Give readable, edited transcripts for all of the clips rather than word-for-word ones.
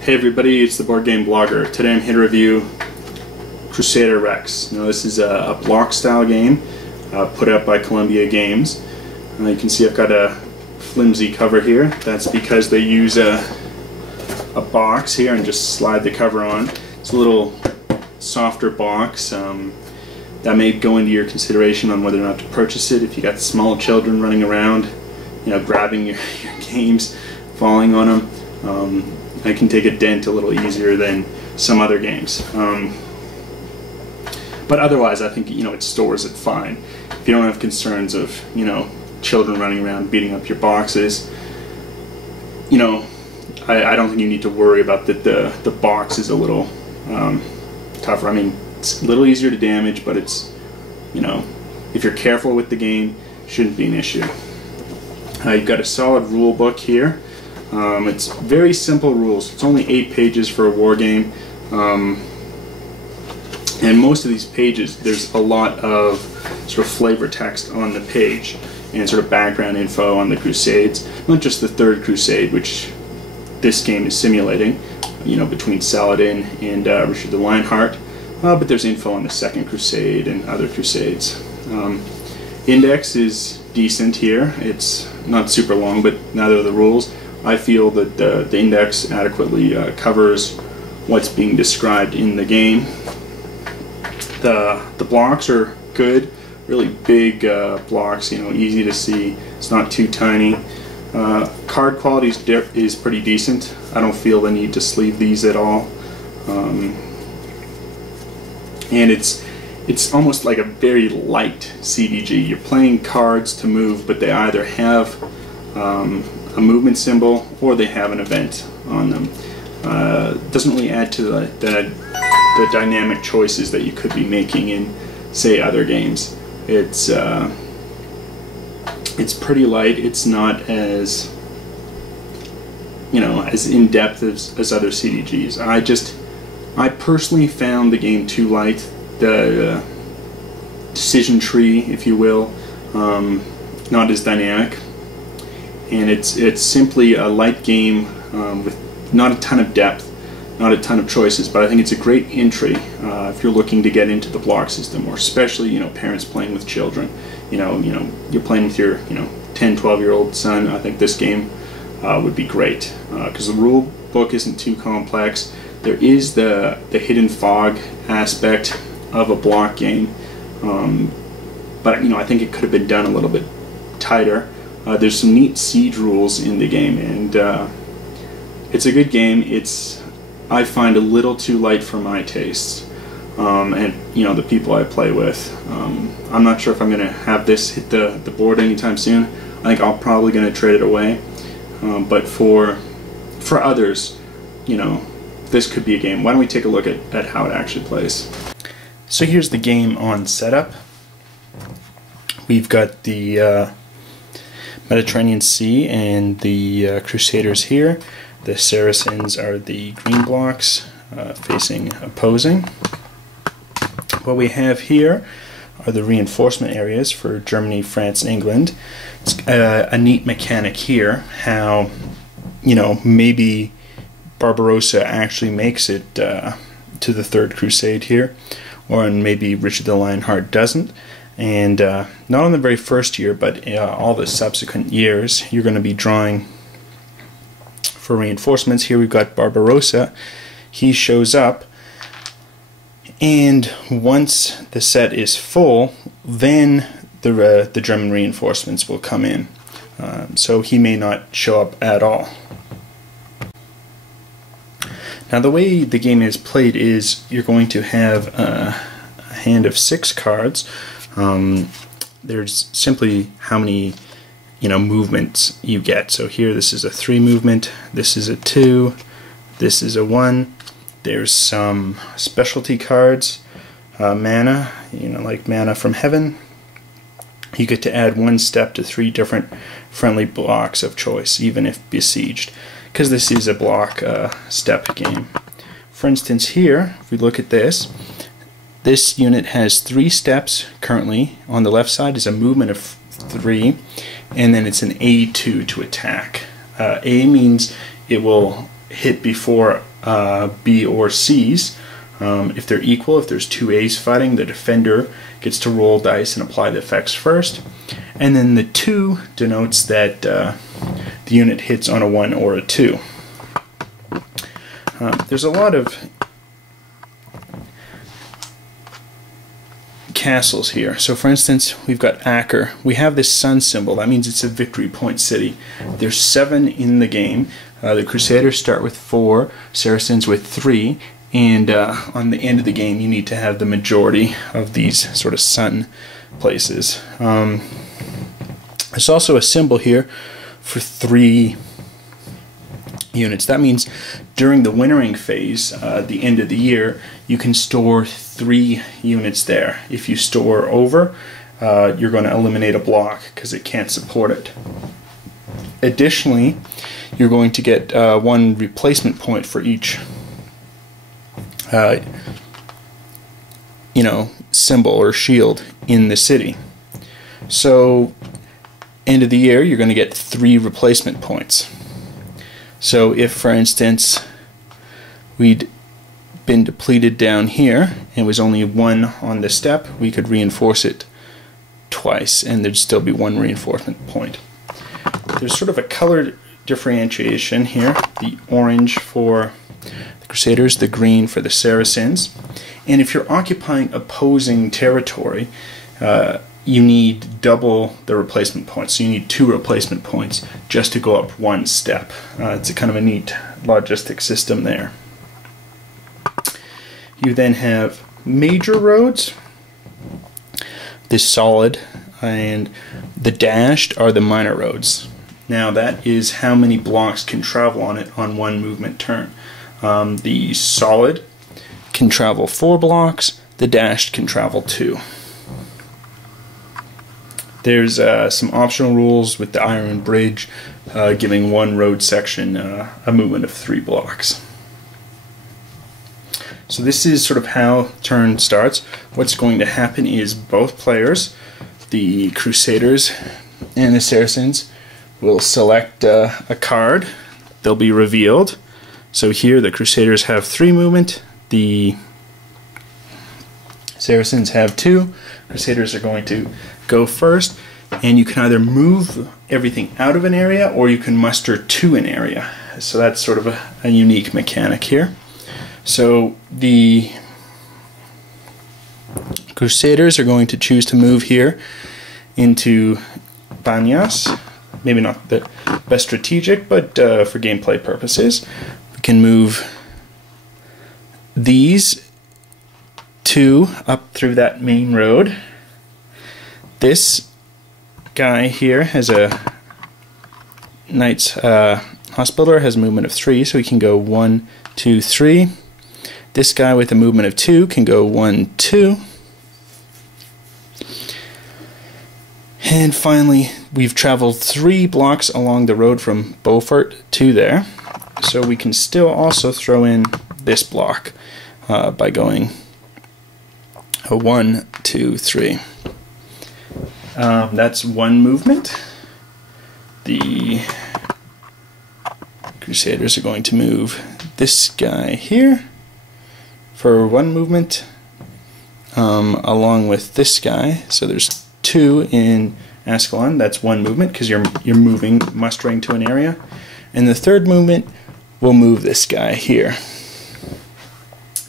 Hey everybody, it's the Board Game Blogger. Today I'm here to review Crusader Rex. Now this is a block style game put out by Columbia Games. You can see I've got a flimsy cover here. That's because they use a box here and just slide the cover on. It's a little softer box that may go into your consideration on whether or not to purchase it if you got small children running around, grabbing your games, falling on them. I can take a dent a little easier than some other games. But otherwise, I think it stores it fine. If you don't have concerns of children running around beating up your boxes, I don't think you need to worry about that. The box is a little tougher. I mean, it's a little easier to damage, but it's if you're careful with the game, shouldn't be an issue. You've got a solid rule book here. It's very simple rules. It's only 8 pages for a war game, and most of these pages there's a lot of sort of flavor text on the page and sort of background info on the Crusades. Not just the Third Crusade, which this game is simulating, between Saladin and Richard the Lionheart, but there's info on the Second Crusade and other Crusades. Index is decent here. It's not super long, but neither are the rules. I feel that the index adequately covers what's being described in the game. The blocks are good, really big blocks, easy to see. It's not too tiny. Card quality is pretty decent. I don't feel the need to sleeve these at all. And it's almost like a very light CDG. You're playing cards to move, but they either have a movement symbol or they have an event on them. Doesn't really add to the dynamic choices that you could be making in, say, other games. It's pretty light. It's not as as in depth as other CDGs. I personally found the game too light. The decision tree, if you will, not as dynamic. And it's simply a light game with not a ton of depth, not a ton of choices, but I think it's a great entry if you're looking to get into the block system, or especially parents playing with children. You're playing with your 10, 12-year-old son. I think this game would be great because the rule book isn't too complex. There is the hidden fog aspect of a block game, but I think it could have been done a little bit tighter. There's some neat siege rules in the game, and it's a good game. I find a little too light for my tastes, and the people I play with. I'm not sure if I'm going to have this hit the board anytime soon. I think I'm probably going to trade it away, but for others, this could be a game. Why don't we take a look at how it actually plays? So here's the game on setup. We've got the Mediterranean Sea and the Crusaders here. The Saracens are the green blocks facing opposing. What we have here are the reinforcement areas for Germany, France, and England. It's a neat mechanic here, how maybe Barbarossa actually makes it to the Third Crusade here, or maybe Richard the Lionheart doesn't. And not on the very first year, but all the subsequent years, you're going to be drawing for reinforcements. Here we've got Barbarossa. He shows up, and once the set is full, then the German reinforcements will come in. So he may not show up at all. Now the way the game is played is you're going to have a hand of 6 cards. There's simply how many movements you get. So here this is a 3 movement, this is a 2, this is a 1. There's some specialty cards, mana, like mana from heaven. You get to add 1 step to 3 different friendly blocks of choice, even if besieged, because this is a block step game. For instance, here, if we look at this unit has 3 steps currently. On the left side is a movement of 3, and then it's an A2 to attack. A means it will hit before B or C's. If they're equal, if there's two A's fighting, the defender gets to roll dice and apply the effects first. And then the 2 denotes that the unit hits on a 1 or a 2. There's a lot of castles here. So for instance, we've got Aker. We have this sun symbol. That means it's a victory point city. There's 7 in the game. The Crusaders start with 4, Saracens with 3, and on the end of the game you need to have the majority of these sort of sun places. There's also a symbol here for 3 units. That means during the wintering phase, the end of the year, you can store 3 units there. If you store over, you're going to eliminate a block because it can't support it. Additionally, you're going to get 1 replacement point for each symbol or shield in the city. So end of the year, you're going to get 3 replacement points. So if, for instance, we'd been depleted down here and was only 1 on the step, we could reinforce it twice and there'd still be 1 reinforcement point. There's sort of a color differentiation here. The orange for the Crusaders, the green for the Saracens. And if you're occupying opposing territory, you need double the replacement points. So you need 2 replacement points just to go up 1 step. It's a kind of a neat logistic system there. You then have major roads. The solid and the dashed are the minor roads. Now that is how many blocks can travel on it on 1 movement turn. The solid can travel 4 blocks, the dashed can travel 2. There's some optional rules with the Iron Bridge giving 1 road section a movement of 3 blocks. So this is sort of how turn starts. What's going to happen is both players, the Crusaders and the Saracens, will select a card. They'll be revealed. So here the Crusaders have 3 movement, the Saracens have 2. Crusaders are going to go first, and you can either move everything out of an area or you can muster to an area. So that's sort of a unique mechanic here. So the Crusaders are going to choose to move here into Banyas. Maybe not the best strategic, but for gameplay purposes. We can move these 2 up through that main road. This guy here has a Knight's Hospitaller, has a movement of 3, so he can go 1, 2, 3. This guy with a movement of 2 can go 1, 2. And finally, we've traveled 3 blocks along the road from Beaufort to there. So we can still also throw in this block by going a 1, 2, 3. That's 1 movement. The Crusaders are going to move this guy here for 1 movement, along with this guy. So there's 2 in Ascalon. That's 1 movement because you're moving, mustering to an area. And the 3rd movement will move this guy here.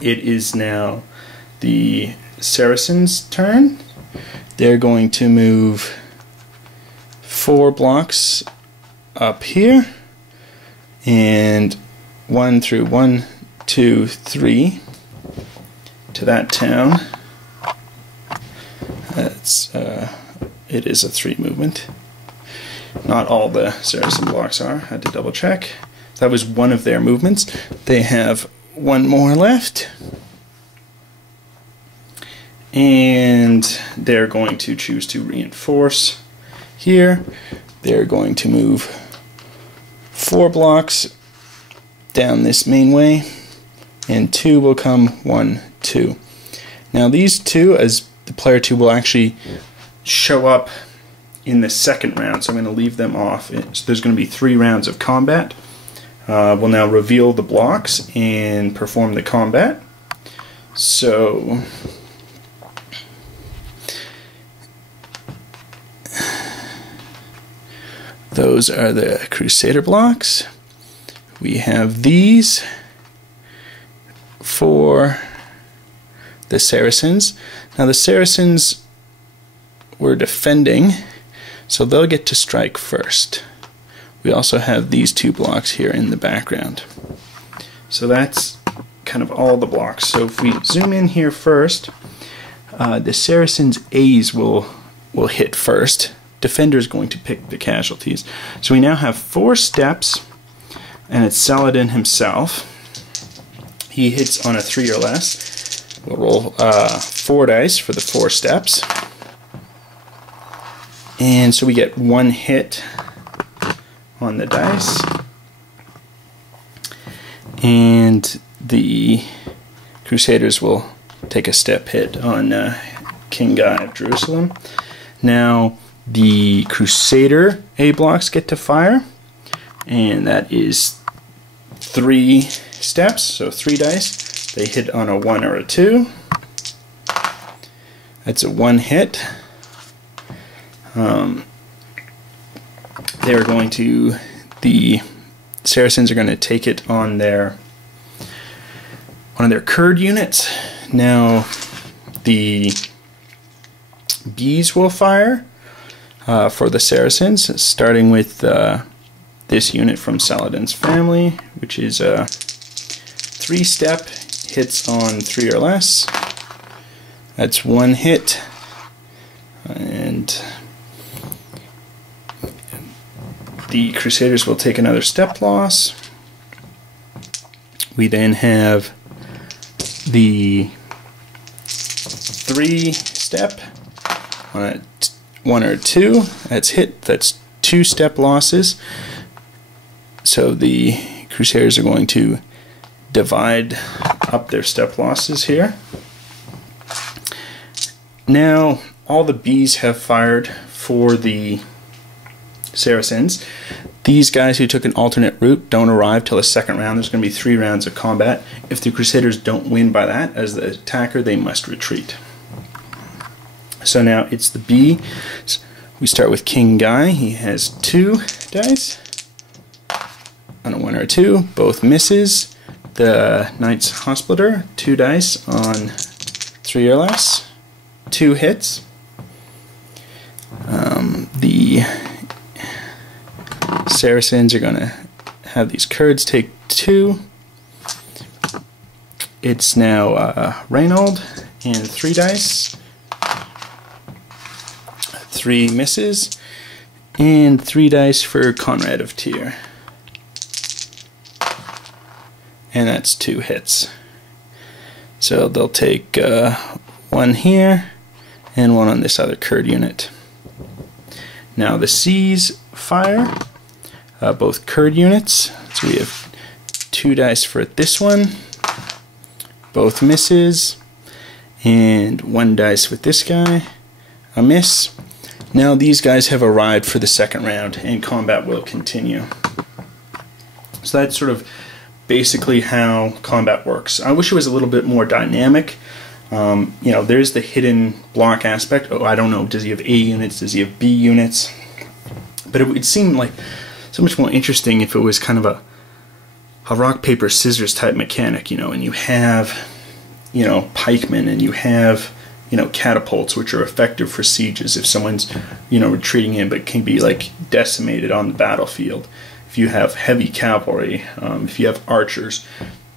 It is now the Saracens' turn. They're going to move 4 blocks up here and 1 through 1, 2, 3 to that town. That's it is a 3 movement. Not all the Saracen blocks are. I had to double check. That was 1 of their movements. They have 1 more left. And they're going to choose to reinforce here. They're going to move 4 blocks down this main way, and 2 will come 1, 2. Now these 2, as the player 2, will actually show up in the 2nd round, so I'm going to leave them off. So there's going to be 3 rounds of combat. We'll now reveal the blocks and perform the combat. So those are the Crusader blocks. We have these for the Saracens. Now the Saracens were defending, so they'll get to strike first. We also have these two blocks here in the background. So that's kind of all the blocks. So if we zoom in here first, the Saracens' A's will hit first. Defender's going to pick the casualties. So we now have 4 steps, and it's Saladin himself. He hits on a 3 or less. We'll roll 4 dice for the 4 steps. And so we get 1 hit on the dice. And the Crusaders will take a step hit on King Guy of Jerusalem. Now the Crusader A blocks get to fire, and that is 3 steps, so 3 dice. They hit on a 1 or a 2. That's a 1 hit. They're going to, the Saracens are going to take it on one of their Kurd units. Now the B's will fire for the Saracens, starting with this unit from Saladin's family, which is a 3-step, hits on 3 or less. That's 1 hit. And the Crusaders will take another step loss. We then have the 3-step on a 1 or 2. That's hit. That's 2 step losses. So the Crusaders are going to divide up their step losses here. Now all the B's have fired for the Saracens. These guys who took an alternate route don't arrive till the 2nd round. There's going to be 3 rounds of combat. If the Crusaders don't win by that, as the attacker, they must retreat. So now it's the B. We start with King Guy. He has 2 dice on a 1 or a 2. Both misses. The Knight's Hospitaller, 2 dice on 3 or less. 2 hits. The Saracens are going to have these Kurds take 2. It's now Reynold and 3 dice. 3 misses. And 3 dice for Conrad of Tyr. And that's 2 hits. So they'll take 1 here and 1 on this other Kurd unit. Now the C's fire, both Kurd units. So we have 2 dice for this one, both misses, and 1 dice with this guy, a miss. Now these guys have arrived for the 2nd round, and combat will continue. So that's sort of basically how combat works. I wish it was a little bit more dynamic. You know, there's the hidden block aspect. Oh, I don't know, does he have A units, does he have B units? But it would seem like so much more interesting if it was kind of a rock, paper, scissors type mechanic, you know, and you have, you know, pikemen, and you have, you know, catapults, which are effective for sieges if someone's, you know, retreating in, but can be like decimated on the battlefield. If you have heavy cavalry, if you have archers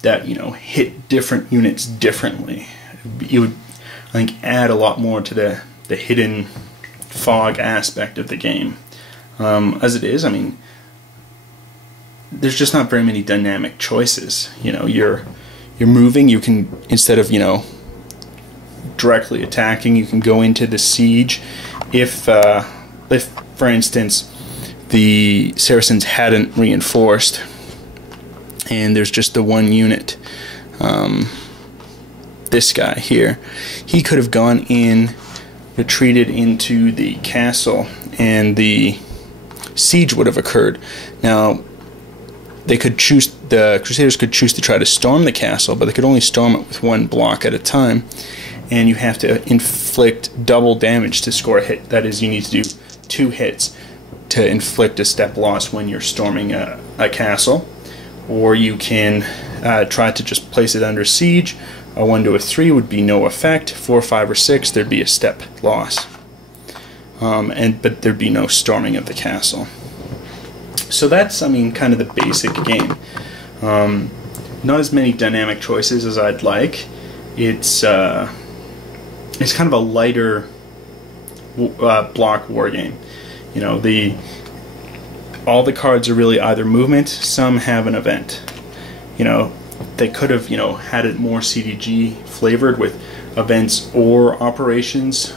that, you know, hit different units differently, it would, I think, add a lot more to the hidden fog aspect of the game. As it is, I mean, there's just not very many dynamic choices. You know, you're moving. You can, instead of, you know, directly attacking, you can go into the siege. If for instance, the Saracens hadn't reinforced, and there's just the 1 unit. This guy here, he could have gone in, retreated into the castle, and the siege would have occurred. Now, the Crusaders could choose to try to storm the castle, but they could only storm it with one block at a time, and you have to inflict double damage to score a hit. That is, you need to do 2 hits to inflict a step loss when you're storming a castle. Or you can try to just place it under siege. A 1 to a 3 would be no effect. 4, 5, or 6, there'd be a step loss. But there'd be no storming of the castle. So that's, I mean, kind of the basic game. Not as many dynamic choices as I'd like. It's kind of a lighter block war game. You know, all the cards are really either movement. Some have an event. You know, they could have, had it more CDG flavored with events or operations.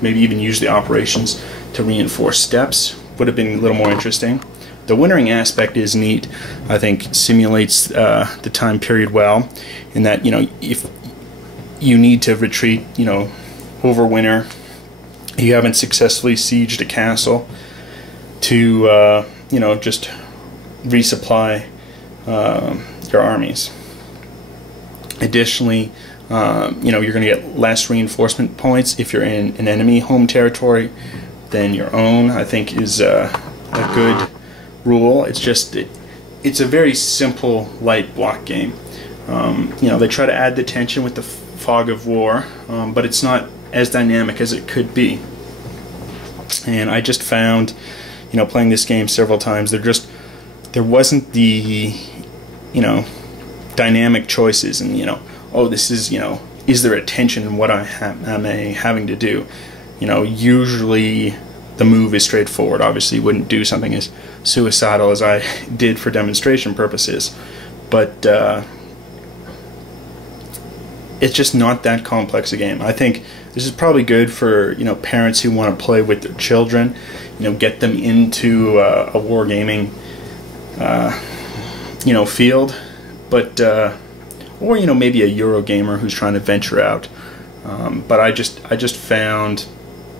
Maybe even use the operations to reinforce steps. Would have been a little more interesting. The wintering aspect is neat. I think simulates the time period well, in that, if you need to retreat, over winter, you haven't successfully sieged a castle, to just resupply your armies. Additionally, you're going to get less reinforcement points if you're in an enemy home territory than your own. I think is a good rule. It's just it's a very simple, light block game. They try to add the tension with the fog of war, but it's not as dynamic as it could be. And I just found, playing this game several times, there wasn't the, dynamic choices, and oh, this is there a tension in what am I having to do? Usually the move is straightforward. Obviously, you wouldn't do something as suicidal as I did for demonstration purposes, but it's just not that complex a game. I think this is probably good for parents who want to play with their children, get them into a wargaming field, but or maybe a Euro gamer who's trying to venture out. But I just found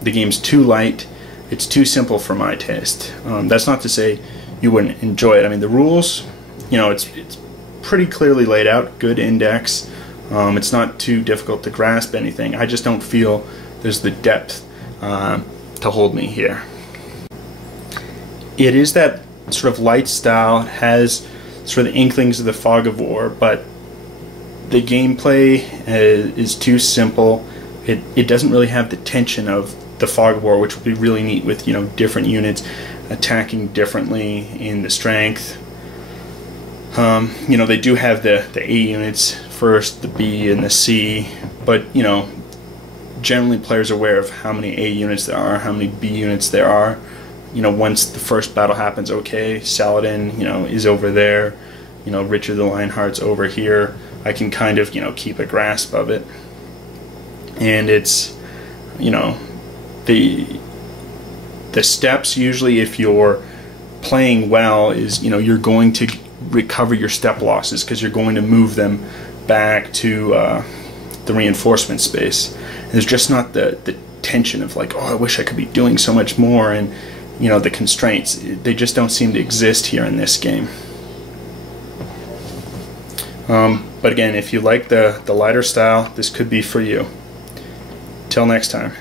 the game's too light. It's too simple for my taste. That's not to say you wouldn't enjoy it. I mean, the rules, it's pretty clearly laid out, good index. It's not too difficult to grasp anything. I just don't feel there's the depth to hold me here. It is that sort of light style. It has sort of the inklings of the fog of war, but the gameplay is too simple. It doesn't really have the tension of the fog of war, which would be really neat with different units attacking differently in the strength. They do have the A units first, the B and the C, but generally players are aware of how many A units there are, how many B units there are. Once the first battle happens, okay, Saladin is over there, Richard the Lionheart's over here. I can kind of keep a grasp of it, and it's the steps, usually if you're playing well, is you're going to recover your step losses because you're going to move them back to the reinforcement space. And there's just not the tension of like, oh, I wish I could be doing so much more, and the constraints, they just don't seem to exist here in this game. But again, if you like the lighter style, this could be for you. Till next time.